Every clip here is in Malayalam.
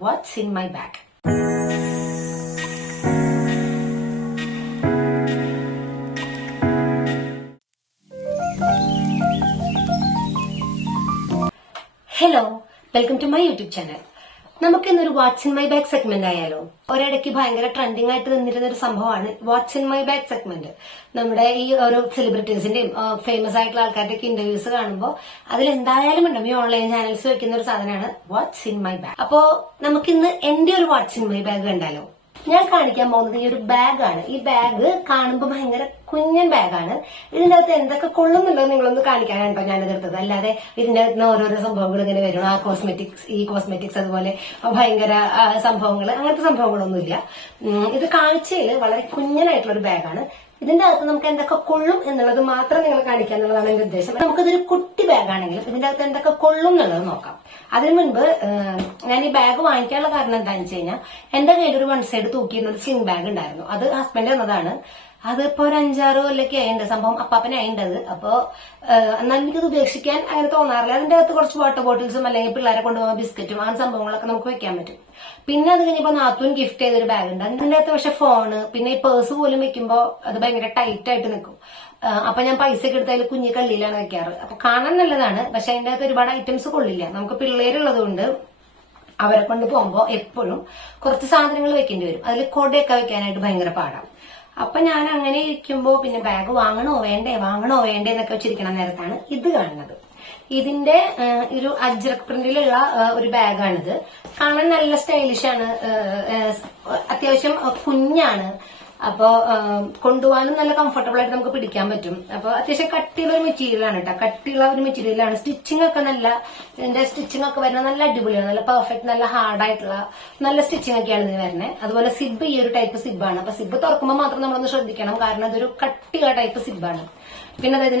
What's in my bag? Hello, welcome to my YouTube channel. നമുക്ക് ഇന്നൊരു what's in my bag segment ആയാലോ? ഒരിടയ്ക്ക് ഭയങ്കര ട്രെൻഡിങ് ആയിട്ട് നിന്നിരുന്ന ഒരു സംഭവമാണ് what's in my bag segment. നമ്മുടെ ഈ ഓരോ സെലിബ്രിറ്റീസിന്റെയും ഫേമസ് ആയിട്ടുള്ള ആൾക്കാരുടെയൊക്കെ ഇന്റർവ്യൂസ് കാണുമ്പോൾ അതിൽ എന്തായാലും ഉണ്ടാവും ഈ ഓൺലൈൻ ചാനൽസ് വെക്കുന്ന ഒരു സാധനമാണ് വാട്ട്സ് ഇൻ മൈ ബാഗ്. അപ്പോ നമുക്കിന്ന് എന്റെ ഒരു വാട്ട്സ് ഇൻ മൈ ബാഗ് കണ്ടാലോ? ഞാൻ കാണിക്കാൻ പോകുന്നത് ഈ ഒരു ബാഗാണ്. ഈ ബാഗ് കാണുമ്പോൾ ഭയങ്കര കുഞ്ഞൻ ബാഗാണ്. ഇതിന്റെ അകത്ത് എന്തൊക്കെ കൊള്ളുന്നുണ്ടോ നിങ്ങളൊന്ന് കാണിക്കാനായിട്ടോ ഞാനിത് എടുത്തത്. അല്ലാതെ ഇതിന്റെ അകത്ത് ഓരോരോ സംഭവങ്ങൾ ഇങ്ങനെ വരും. ആ കോസ്മെറ്റിക്സ്, ഈ കോസ്മെറ്റിക്സ്, അതുപോലെ ഭയങ്കര സംഭവങ്ങൾ, അങ്ങനത്തെ സംഭവങ്ങളൊന്നുമില്ല. ഇത് കാഴ്ചയിൽ വളരെ കുഞ്ഞനായിട്ടുള്ള ഒരു ബാഗാണ്. ഇതിന്റെ അകത്ത് നമുക്ക് എന്തൊക്കെ കൊള്ളും എന്നുള്ളത് മാത്രം നിങ്ങൾ കാണിക്കുക എന്നുള്ളതാണ് എന്റെ ഉദ്ദേശം. നമുക്കിതൊരു കുട്ടി ബാഗാണെങ്കിലും ഇതിന്റെ അകത്ത് എന്തൊക്കെ കൊള്ളും എന്നുള്ളത് നോക്കാം. അതിനു മുൻപ് ഞാൻ ഈ ബാഗ് വാങ്ങിക്കാനുള്ള കാരണം എന്താണെന്ന് വെച്ച് കഴിഞ്ഞാൽ എന്റെ കയ്യിൽ ഒരു വൺ സൈഡ് തൂക്കിയിരുന്ന ഒരു സ്ലിംഗ് ബാഗ് ഉണ്ടായിരുന്നു. അത് ഹസ്ബൻഡ് എന്നതാണ്. അതിപ്പോ ഒരു 5-6 കൊല്ലൊക്കെ ആയിട്ടുണ്ട്. സംഭവം അപ്പാപ്പനായിണ്ടത്. അപ്പോ എന്നാൽ എനിക്കത് ഉപേക്ഷിക്കാൻ അങ്ങനെ തോന്നാറില്ല. അതിന്റെ അകത്ത് കുറച്ച് വാട്ടർ ബോട്ടിൽസും അല്ലെങ്കിൽ പിള്ളേരെ കൊണ്ടുപോകാൻ ബിസ്ക്കറ്റും ആ സംഭവങ്ങളൊക്കെ നമുക്ക് വെക്കാൻ പറ്റും. പിന്നെ അത് കഴിഞ്ഞപ്പോ നാത്തൂൻ ഗിഫ്റ്റ് ചെയ്തൊരു ബാഗ് ഉണ്ട്. അതിന്റെ അകത്ത് പക്ഷെ ഫോണ്, പിന്നെ ഈ പേഴ്സ് പോലും വെക്കുമ്പോ അത് ഭയങ്കര ടൈറ്റ് ആയിട്ട് നിൽക്കും. അപ്പൊ ഞാൻ പൈസ ഒക്കെ എടുത്ത് അതിൽ കുഞ്ഞു കള്ളിയിലാണ് വെക്കാറ്. അപ്പൊ കാണാൻ നല്ലതാണ്, പക്ഷെ അതിന്റെ അകത്ത് ഒരുപാട് ഐറ്റംസ് കൊള്ളില്ല. നമുക്ക് പിള്ളേരുള്ളത് കൊണ്ട് അവരെ കൊണ്ട് പോകുമ്പോ എപ്പോഴും കുറച്ച് സാധനങ്ങൾ വെക്കേണ്ടി വരും. അതിൽ കൊടയൊക്കെ വെക്കാനായിട്ട് ഭയങ്കര പാടാണ്. അപ്പൊ ഞാൻ അങ്ങനെ ഇരിക്കുമ്പോ പിന്നെ ബാഗ് വാങ്ങണോ വേണ്ടേ എന്നൊക്കെ വെച്ചിരിക്കണ നേരത്താണ് ഇത് കാണുന്നത്. ഇതിന്റെ ഒരു അജ്രക് പ്രിന്റിലുള്ള ഒരു ബാഗാണിത്. കാണാൻ നല്ല സ്റ്റൈലിഷ് ആണ്, അത്യാവശ്യം കുഞ്ഞാണ്. അപ്പോ കൊണ്ടുപോകാനും നല്ല കംഫർട്ടബിൾ ആയിട്ട് നമുക്ക് പിടിക്കാൻ പറ്റും. അപ്പൊ അത്യാവശ്യം കട്ടിയുള്ള ഒരു മെറ്റീരിയലാണ് കേട്ടോ, കട്ടിയുള്ള ഒരു മെറ്റീരിയലാണ്. സ്റ്റിച്ചിങ് ഒക്കെ ഇതിന്റെ സ്റ്റിച്ചിങ് ഒക്കെ വരുന്നത് നല്ല അടിപൊളിയാണ്, നല്ല പെർഫെക്റ്റ്, നല്ല ഹാർഡായിട്ടുള്ള നല്ല സ്റ്റിച്ചിങ് ഒക്കെയാണ് ഇതിന് വരുന്നത്. അതുപോലെ സിബ് ഈ ഒരു ടൈപ്പ് സിബാണ്. അപ്പൊ സിബ് തുറക്കുമ്പോൾ മാത്രം നമ്മളൊന്ന് ശ്രദ്ധിക്കണം, കാരണം അതൊരു കട്ടിയുള്ള ടൈപ്പ് സിബാണ്. പിന്നെ അത്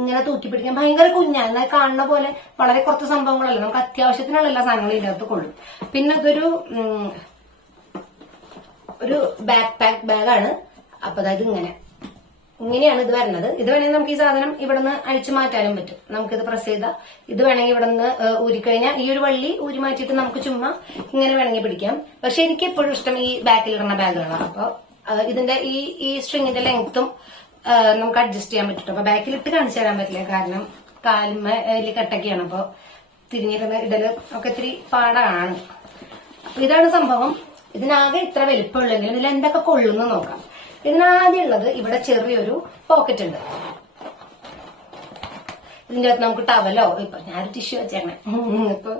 ഇങ്ങനെ തൂക്കി പിടിക്കാൻ ഭയങ്കര കുഞ്ഞാണ്. എന്നാൽ കാണുന്ന പോലെ വളരെ കുറച്ച് സംഭവങ്ങളല്ല, നമുക്ക് അത്യാവശ്യത്തിനുള്ള എല്ലാ സാധനങ്ങളും ഇതിനകത്ത് കൊള്ളും. പിന്നെ അതൊരു ബാക്ക് പാക്ക് ബാഗാണ്. അപ്പൊ അതായത് ഇങ്ങനെയാണ് ഇത് വരുന്നത്. ഇത് വേണമെങ്കിൽ നമുക്ക് ഈ സാധനം ഇവിടെ നിന്ന് അഴിച്ചു മാറ്റാനും പറ്റും. നമുക്കിത് പ്രസ് ചെയ്താൽ ഇത് വേണമെങ്കിൽ ഇവിടെ നിന്ന് ഊരിക്കഴിഞ്ഞാൽ ഈ ഒരു വള്ളി ഊരി മാറ്റിയിട്ട് നമുക്ക് ചുമ്മാ ഇങ്ങനെ വേണമെങ്കിൽ പിടിക്കാം. പക്ഷെ എനിക്ക് എപ്പോഴും ഇഷ്ടം ഈ ബാക്കിലിടുന്ന ബാഗുകളാണ്. അപ്പൊ ഇതിന്റെ ഈ സ്ട്രിങ്ങിന്റെ ലെങ്ത്തും നമുക്ക് അഡ്ജസ്റ്റ് ചെയ്യാൻ പറ്റും. അപ്പൊ ബാക്കിലിട്ട് കാണിച്ചു തരാൻ പറ്റില്ല, കാരണം കാലുമ്മ കട്ടൊക്കെയാണ്. അപ്പൊ തിരിഞ്ഞിരുന്ന ഇടല് ഒക്കെ ഇത്തിരി പാടാണ്. ഇതാണ് സംഭവം. ഇതിനാകെ ഇത്ര വലിപ്പമുള്ളെങ്കിലും ഇതിൽ എന്തൊക്കെ കൊള്ളുന്നു നോക്കാം. ഇതിനാദ്യം ഉള്ളത് ഇവിടെ ചെറിയൊരു പോക്കറ്റ് ഉണ്ട്. ഇതിന്റെ അകത്ത് നമുക്ക് ടവലോ, ഇപ്പൊ ഞാനൊരു ടിഷ്യൂ വെച്ചേക്കണേ, ഇപ്പൊ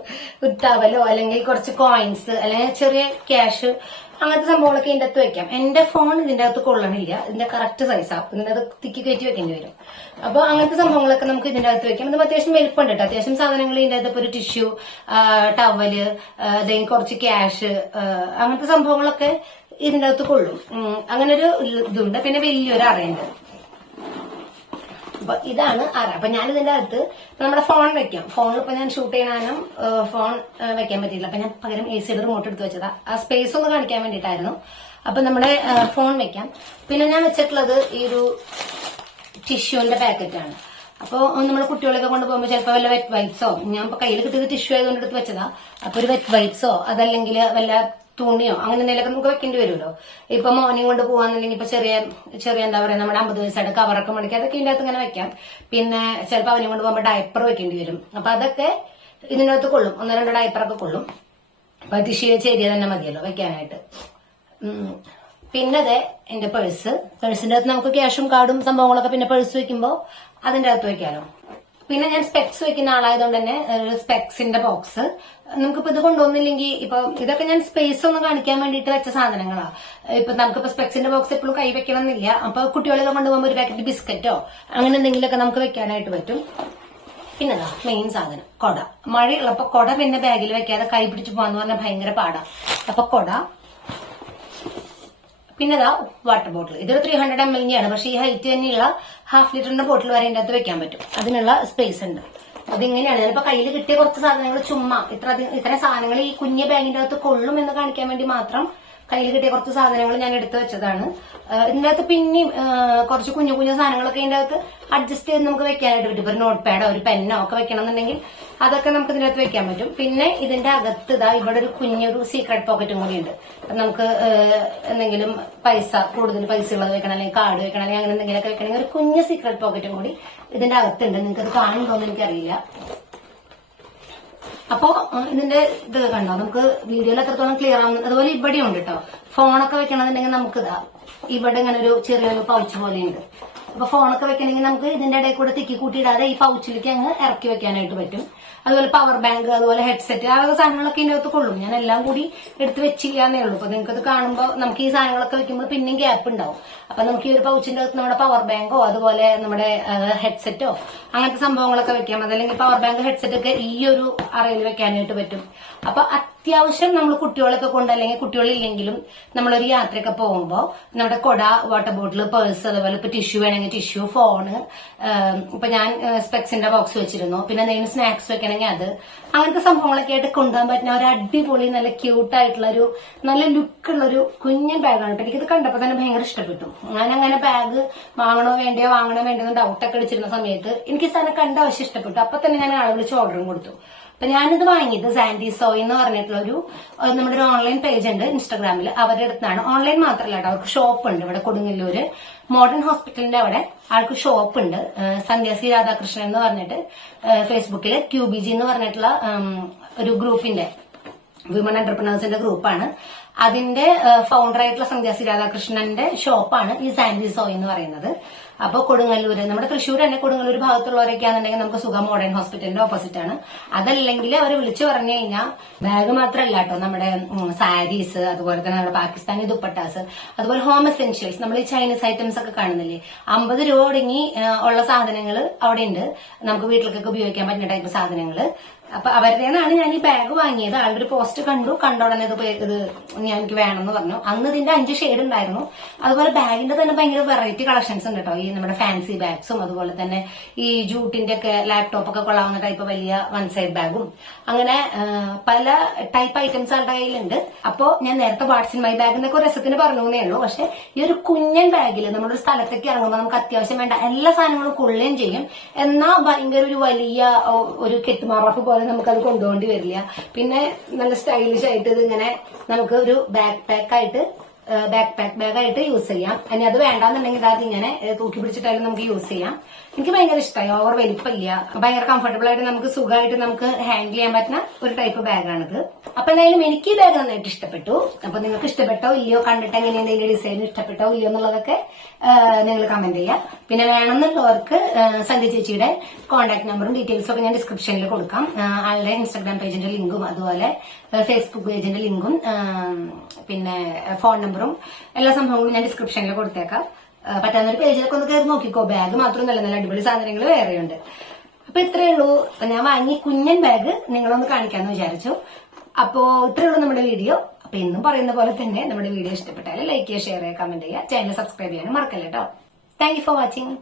ഒരു ടവലോ അല്ലെങ്കിൽ കുറച്ച് കോയിൻസ് അല്ലെങ്കിൽ ചെറിയ ക്യാഷ്, അങ്ങനത്തെ സംഭവങ്ങളൊക്കെ ഇതിന്റെ അകത്ത് വെക്കാം. എന്റെ ഫോൺ ഇതിന്റെ അകത്ത് കൊള്ളണില്ല, ഇതിന്റെ കറക്റ്റ് സൈസാ, ഇതിന്റെ അത് തിക്കി കയറ്റി വെക്കേണ്ടി വരും. അപ്പൊ അങ്ങനത്തെ സംഭവങ്ങളൊക്കെ നമുക്ക് ഇതിന്റെ അകത്ത് വെക്കാം. ഇത് അത്യാവശ്യം വലിപ്പമുണ്ട് കേട്ടോ, അത്യാവശ്യം സാധനങ്ങൾ ഇതിന്റെ അകത്ത്. ഇപ്പൊ ഒരു ടിഷ്യൂ, ടവല്, അല്ലെങ്കിൽ കുറച്ച് ക്യാഷ്, അങ്ങനത്തെ സംഭവങ്ങളൊക്കെ ഇതിന്റെ അകത്ത് കൊള്ളും. അങ്ങനെ ഒരു ഇതുണ്ട്. പിന്നെ വലിയൊരു അറയുണ്ട്. അപ്പൊ ഇതാണ് അറ. അപ്പൊ ഞാൻ ഇതിന്റെ അകത്ത് നമ്മുടെ ഫോൺ വെക്കാം. ഫോണിൽ ഇപ്പൊ ഞാൻ ഷൂട്ട് ചെയ്യാനും ഫോൺ വെക്കാൻ പറ്റിയില്ല. അപ്പൊ ഞാൻ പകരം AC റിമോട്ട് എടുത്ത് വെച്ചതാ, ആ സ്പേസ് ഒന്ന് കാണിക്കാൻ വേണ്ടിയിട്ടായിരുന്നു. അപ്പൊ നമ്മുടെ ഫോൺ വെക്കാം. പിന്നെ ഞാൻ വെച്ചിട്ടുള്ളത് ഈ ഒരു ടിഷ്യൂവിന്റെ പാക്കറ്റാണ്. അപ്പൊ നമ്മൾ കുട്ടികളൊക്കെ കൊണ്ടുപോകുമ്പോൾ ചിലപ്പോൾ വല്ല വെറ്റ് വൈപ്സോ, ഞാൻ ഇപ്പൊ കയ്യിൽ കിട്ടിയത് ടിഷ്യൂ ആയതുകൊണ്ട് എടുത്ത് വെച്ചതാ. അപ്പൊ ഒരു വെറ്റ് വൈപ്സോ അതല്ലെങ്കിൽ വല്ല തുണിയോ അങ്ങനെ എന്തെങ്കിലുമൊക്കെ നമുക്ക് വെക്കേണ്ടി വരുമല്ലോ. ഇപ്പൊ മോർണിംഗ് കൊണ്ട് പോകാന്നുണ്ടെങ്കിൽ ഇപ്പൊ ചെറിയ എന്താ പറയാ, നമ്മുടെ 50 വയസ്സായിട്ട് കവറൊക്കെ മണിക്ക് അതൊക്കെ ഇതിന്റെ അകത്ത് ഇങ്ങനെ വെക്കാം. പിന്നെ ചിലപ്പോൾ അവനെ കൊണ്ട് പോകുമ്പോൾ ഡയപ്പർ വെക്കേണ്ടി വരും. അപ്പൊ അതൊക്കെ ഇതിനകത്ത് കൊള്ളും. 1-2 ഡയപ്പറൊക്കെ കൊള്ളും. അപ്പൊ ടിഷ്യൂടെ ചേരിയ തന്നെ മതിയല്ലോ വെക്കാനായിട്ട്. പിന്നെ അതെ എന്റെ പേഴ്സിന്റെ അകത്ത് നമുക്ക് ക്യാഷും കാർഡും സംഭവങ്ങളൊക്കെ പിന്നെ പേഴ്സ് വെക്കുമ്പോൾ അതിന്റെ അകത്ത് വെക്കാലോ. പിന്നെ ഞാൻ സ്പെക്സ് വെക്കുന്ന ആളായതുകൊണ്ട് തന്നെ സ്പെക്സിന്റെ ബോക്സ്. നമുക്കിപ്പോ ഇത് കൊണ്ടുവന്നില്ലെങ്കിൽ ഇപ്പൊ ഇതൊക്കെ ഞാൻ സ്പേസ് ഒന്ന് കാണിക്കാൻ വേണ്ടിയിട്ട് വെച്ച സാധനങ്ങളാ. ഇപ്പൊ നമുക്കിപ്പോ സ്പെക്സിന്റെ ബോക്സ് എപ്പോഴും കൈ വെക്കണം എന്നില്ല. അപ്പൊ കുട്ടികളൊക്കെ കൊണ്ടുപോകുമ്പോൾ ഒരു പാക്കറ്റ് ബിസ്ക്കറ്റോ അങ്ങനെ എന്തെങ്കിലുമൊക്കെ നമുക്ക് വെക്കാനായിട്ട് പറ്റും. പിന്നെതാ മെയിൻ സാധനം കൊട. മഴയുള്ളപ്പോ കൊട പിന്നെ ബാഗിൽ വെക്കാതെ കൈ പിടിച്ചു പോകാന്ന് പറഞ്ഞാൽ ഭയങ്കര പാടാ. അപ്പൊ കൊട. പിന്നെതാ വാട്ടർ ബോട്ടിൽ. ഇതൊരു 300 ml ആണ്. പക്ഷെ ഈ ഹൈറ്റ് തന്നെയുള്ള 1/2 ലിറ്ററിന്റെ ബോട്ടിൽ വരെ ഇതിന്റെ അകത്ത് വെക്കാൻ പറ്റും. അതിനുള്ള സ്പേസ് ഉണ്ട്. അതിങ്ങനെയാണ്. ചിലപ്പോ കയ്യിൽ കിട്ടിയ കുറച്ച് സാധനങ്ങൾ ചുമ്മാ ഇത്ര സാധനങ്ങൾ ഈ കുഞ്ഞ് ബാഗിന്റെ അകത്ത് കൊള്ളും എന്ന് കാണിക്കാൻ വേണ്ടി മാത്രം കയ്യിൽ കിട്ടിയ കുറച്ച് സാധനങ്ങൾ ഞാൻ എടുത്തു വെച്ചതാണ്. ഇതിന്റെ അകത്ത് പിന്നെയും കുറച്ച് കുഞ്ഞു കുഞ്ഞു സാധനങ്ങളൊക്കെ ഇതിന്റെ അകത്ത് അഡ്ജസ്റ്റ് ചെയ്ത് നമുക്ക് വെക്കാനായിട്ട് പറ്റും. ഒരു നോട്ട് പാഡോ ഒരു പെന്നോ ഒക്കെ വെക്കണം എന്നുണ്ടെങ്കിൽ അതൊക്കെ നമുക്ക് ഇതിന്റെ അകത്ത് വെക്കാൻ പറ്റും. പിന്നെ ഇതിന്റെ അകത്ത് ഇതാ ഇവിടെ ഒരു കുഞ്ഞൊരു സീക്രട്ട് പോക്കറ്റും കൂടി ഉണ്ട്. നമുക്ക് എന്തെങ്കിലും പൈസ കൂടുതൽ പൈസ ഉള്ളത് വെക്കണം, അല്ലെങ്കിൽ കാർഡ് വെക്കണം, അല്ലെങ്കിൽ അങ്ങനെ എന്തെങ്കിലുമൊക്കെ വെക്കണമെങ്കിൽ ഒരു കുഞ്ഞ് സീക്രട്ട് പോക്കറ്റും കൂടി ഇതിന്റെ അകത്തുണ്ട്. നിങ്ങൾക്ക് അത് കാണുന്നുണ്ടോന്ന് എനിക്കറിയില്ല. അപ്പോ ഇതിന്റെ ഇത് കണ്ടോ, നമുക്ക് വീഡിയോയിൽ എത്രത്തോളം ക്ലിയർ ആവുന്നു. അതുപോലെ ഇവിടെ ഉണ്ട് കേട്ടോ, ഫോണൊക്കെ വെക്കണമെന്നുണ്ടെങ്കിൽ നമുക്ക് ഇതാ ഇവിടെ ഇങ്ങനെ ഒരു ചെറിയൊരു പൗച്ച് പോലെ ഉണ്ട്. അപ്പൊ ഫോണൊക്കെ വെക്കണമെങ്കിൽ നമുക്ക് ഇതിന്റെ ഇടയിൽ കൂടെ തിക്കി കൂട്ടിയിടാതെ ഈ പൗച്ചിലേക്ക് അങ്ങ് ഇറക്കി വെക്കാനായിട്ട് പറ്റും. അതുപോലെ പവർ ബാങ്ക്, അതുപോലെ ഹെഡ്സെറ്റ്, ആ സാധനങ്ങളൊക്കെ ഇതിന്റെ അകത്ത് കൊള്ളും. ഞാൻ എല്ലാം കൂടി എടുത്ത് വെച്ചില്ലാന്നേ ഉള്ളൂ. അപ്പൊ നിങ്ങൾക്ക് ഇത് കാണുമ്പോൾ നമുക്ക് ഈ സാധനങ്ങളൊക്കെ വെക്കുമ്പോൾ പിന്നെയും ഗ്യാപ്പ് ഉണ്ടാവും. അപ്പൊ നമുക്ക് ഈ ഒരു പൗച്ചിന്റെ അകത്ത് നമ്മുടെ പവർ ബാങ്കോ അതുപോലെ നമ്മുടെ ഹെഡ്സെറ്റോ അങ്ങനത്തെ സംഭവങ്ങളൊക്കെ വെക്കാം. അതല്ലെങ്കിൽ പവർ ബാങ്ക് ഹെഡ്സെറ്റ് ഒക്കെ ഈ ഒരു അറയിൽ വെക്കാനായിട്ട് പറ്റും. അപ്പൊ അത്യാവശ്യം നമ്മൾ കുട്ടികളൊക്കെ കൊണ്ട്, അല്ലെങ്കിൽ കുട്ടികളില്ലെങ്കിലും നമ്മളൊരു യാത്രയൊക്കെ പോകുമ്പോൾ നമ്മുടെ കൊട, വാട്ടർ ബോട്ടിൽ, പേഴ്സ്, അതുപോലെ ഇപ്പൊ ടിഷ്യൂ വേണമെങ്കിൽ ടിഷ്യൂ, ഫോണ്, ഇപ്പൊ ഞാൻ സ്പെക്സിന്റെ ബോക്സ് വെച്ചിരുന്നു. പിന്നെ എന്തെങ്കിലും സ്നാക്സ് വെക്കണമെങ്കിൽ അത്, അങ്ങനത്തെ സംഭവങ്ങളൊക്കെ ആയിട്ട് കൊണ്ടുപോകാൻ പറ്റുന്ന ഒരു അടിപൊളി നല്ല ക്യൂട്ടായിട്ടുള്ള ഒരു നല്ല ലുക്കുള്ള ഒരു കുഞ്ഞൻ ബാഗാണ്. അപ്പൊ എനിക്കിത് കണ്ടപ്പോൾ തന്നെ ഭയങ്കര ഇഷ്ടപ്പെട്ടു. ഞാനങ്ങനെ ബാഗ് വാങ്ങണോ വേണ്ടയോ ഡൗട്ടൊക്കെ അടിച്ചിരുന്ന സമയത്ത് എനിക്ക് സാധനം കണ്ട ആവശ്യം ഇഷ്ടപ്പെട്ടു. അപ്പൊ തന്നെ ഞാൻ ആളെ വിളിച്ച് ഓർഡറും കൊടുത്തു. അപ്പൊ ഞാനിത് വാങ്ങിയത് സാൻഡി സോയ് എന്ന് പറഞ്ഞിട്ടുള്ള നമ്മുടെ ഒരു ഓൺലൈൻ പേജ് ഉണ്ട് ഇൻസ്റ്റാഗ്രാമിൽ. അവരുടെ അടുത്താണ്. ഓൺലൈൻ മാത്രമല്ല കേട്ടോ, അവർക്ക് ഷോപ്പ് ഉണ്ട് ഇവിടെ കൊടുങ്ങല്ലൂര് മോഡേൺ ഹോസ്പിറ്റലിന്റെ അവിടെ ആൾക്ക് ഷോപ്പ് ഉണ്ട്. സന്ധ്യാസി രാധാകൃഷ്ണൻ എന്ന് പറഞ്ഞിട്ട് ഫേസ്ബുക്കില് QBG എന്ന് പറഞ്ഞിട്ടുള്ള ഒരു ഗ്രൂപ്പിന്റെ വിമൺ എന്റർപ്രണേഴ്സിന്റെ ഗ്രൂപ്പാണ്. അതിന്റെ ഫൗണ്ടറായിട്ടുള്ള സന്ധ്യാസി രാധാകൃഷ്ണന്റെ ഷോപ്പാണ് ഈ സാൻഡി സോയ് എന്ന് പറയുന്നത്. അപ്പൊ കൊടുങ്ങല്ലൂര്, നമ്മുടെ തൃശ്ശൂർ തന്നെ കൊടുങ്ങല്ലൂർ ഭാഗത്തുള്ളവരൊക്കെയാണെന്നുണ്ടെങ്കിൽ നമുക്ക് സുഖം മോഡേൺ ഹോസ്പിറ്റലിന്റെ ഓപ്പോസിറ്റ് ആണ്. അതല്ലെങ്കിൽ അവർ വിളിച്ചു പറഞ്ഞു കഴിഞ്ഞാൽ ബാഗ് മാത്രമല്ല കേട്ടോ, നമ്മുടെ സാരീസ്, അതുപോലെ തന്നെ നമ്മുടെ പാകിസ്ഥാനി ദുപ്പട്ടാസ്, അതുപോലെ ഹോം എസെൻഷ്യൽസ്, നമ്മൾ ഈ ചൈനീസ് ഐറ്റംസ് ഒക്കെ കാണുന്നില്ലേ, 50 രൂപ തുടങ്ങി ഉള്ള സാധനങ്ങൾ അവിടെ ഉണ്ട്. നമുക്ക് വീട്ടിലേക്കൊക്കെ ഉപയോഗിക്കാൻ പറ്റുന്ന ടൈപ്പ് സാധനങ്ങൾ. അപ്പൊ അവരുടെ നിന്നാണ് ഞാൻ ഈ ബാഗ് വാങ്ങിയത്. ആളുടെ ഒരു പോസ്റ്റ് കണ്ട ഉടനെ ഇത് എനിക്ക് വേണമെന്ന് പറഞ്ഞു. അന്ന് ഇതിന്റെ 5 ഷെയ്ഡ് ഉണ്ടായിരുന്നു. അതുപോലെ ബാഗിന്റെ തന്നെ ഭയങ്കര വെറൈറ്റി കളക്ഷൻസ് ഉണ്ട് കേട്ടോ. ഈ നമ്മുടെ ഫാൻസി ബാഗ്സും, അതുപോലെ തന്നെ ഈ ജൂട്ടിന്റെ ഒക്കെ ലാപ്ടോപ്പ് ഒക്കെ കൊള്ളാവുന്ന ടൈപ്പ് വലിയ വൺ സൈഡ് ബാഗും, അങ്ങനെ പല ടൈപ്പ് ഐറ്റംസ് ആളുടെ കയ്യിലുണ്ട്. അപ്പോ ഞാൻ നേരത്തെ വാട്സ് ഇൻ മൈ ബാഗ് എന്നൊക്കെ ഒരു രസത്തിന് പറഞ്ഞേ ഉള്ളൂ. പക്ഷെ ഈ ഒരു കുഞ്ഞൻ ബാഗിൽ നമ്മളൊരു സ്ഥലത്തേക്ക് ഇറങ്ങുമ്പോൾ നമുക്ക് അത്യാവശ്യം വേണ്ട എല്ലാ സാധനങ്ങളും കൊള്ളുകയും ചെയ്യും. എന്നാൽ ഭയങ്കര ഒരു വലിയ ഒരു കെട്ടുമാറാപ്പ് പോലെ നമുക്കത് കൊണ്ടുപോകേണ്ടി വരില്ല. പിന്നെ നല്ല സ്റ്റൈലിഷ് ആയിട്ട് ഇത് ഇങ്ങനെ നമുക്ക് ഒരു ബാക്ക് ബാഗായിട്ട് യൂസ് ചെയ്യാം. ഇനി അത് വേണ്ടാന്നുണ്ടെങ്കിൽ അത് ഇങ്ങനെ തൂക്കി പിടിച്ചിട്ടായാലും നമുക്ക് യൂസ് ചെയ്യാം. എനിക്ക് ഭയങ്കര ഇഷ്ടമായി. ഓവർ വലിപ്പമില്ല, ഭയങ്കര കംഫർട്ടബിൾ ആയിട്ട് നമുക്ക് സുഖമായിട്ട് നമുക്ക് ഹാൻഡിൽ ചെയ്യാൻ പറ്റുന്ന ഒരു ടൈപ്പ് ബാഗാണിത്. അപ്പൊ എന്തായാലും എനിക്ക് ഈ ബാഗ് നന്നായിട്ട് ഇഷ്ടപ്പെട്ടു. അപ്പൊ നിങ്ങൾക്ക് ഇഷ്ടപ്പെട്ടോ ഇല്ലയോ, കണ്ടിട്ട് എങ്ങനെ എന്തെങ്കിലും ഡിസൈൻ ഇഷ്ടപ്പെട്ടോ ഇല്ലയോ എന്നുള്ളതൊക്കെ നിങ്ങൾ കമന്റ് ചെയ്യാം. പിന്നെ വേണമെന്നുള്ളവർക്ക് സന്ധ്യ ചേച്ചിയുടെ കോൺടാക്ട് നമ്പറും ഡീറ്റെയിൽസും ഒക്കെ ഞാൻ ഡിസ്ക്രിപ്ഷനിൽ കൊടുക്കാം. ആളുടെ ഇൻസ്റ്റാഗ്രാം പേജിന്റെ ലിങ്കും, അതുപോലെ ഫേസ്ബുക്ക് പേജിന്റെ ലിങ്കും, പിന്നെ ഫോൺ നമ്പറും എല്ലാ സംഭവങ്ങളും ഞാൻ ഡിസ്ക്രിപ്ഷനിൽ കൊടുത്തേക്കാം. പറ്റാവുന്നൊരു പേജിലൊക്കെ ഒന്ന് കയറി നോക്കിക്കോ. ബാഗ് മാത്രമൊന്നുമല്ല, നല്ല അടിപൊളി സാധനങ്ങൾ വേറെയുണ്ട്. അപ്പൊ ഇത്രയേ ഉള്ളൂ. ഞാൻ വാങ്ങി കുഞ്ഞൻ ബാഗ് നിങ്ങളൊന്ന് കാണിക്കാന്ന് വിചാരിച്ചു. അപ്പോ ഇത്രയേ ഉള്ളൂ നമ്മുടെ വീഡിയോ. അപ്പൊ എന്നും പറയുന്ന പോലെ തന്നെ നമ്മുടെ വീഡിയോ ഇഷ്ടപ്പെട്ടാൽ ലൈക്ക് ചെയ്യുക, ഷെയർ ചെയ്യുക, കമന്റ് ചെയ്യുക, ചാനൽ സബ്സ്ക്രൈബ് ചെയ്യാനും മറക്കല്ല കേട്ടോ. Thank you for watching.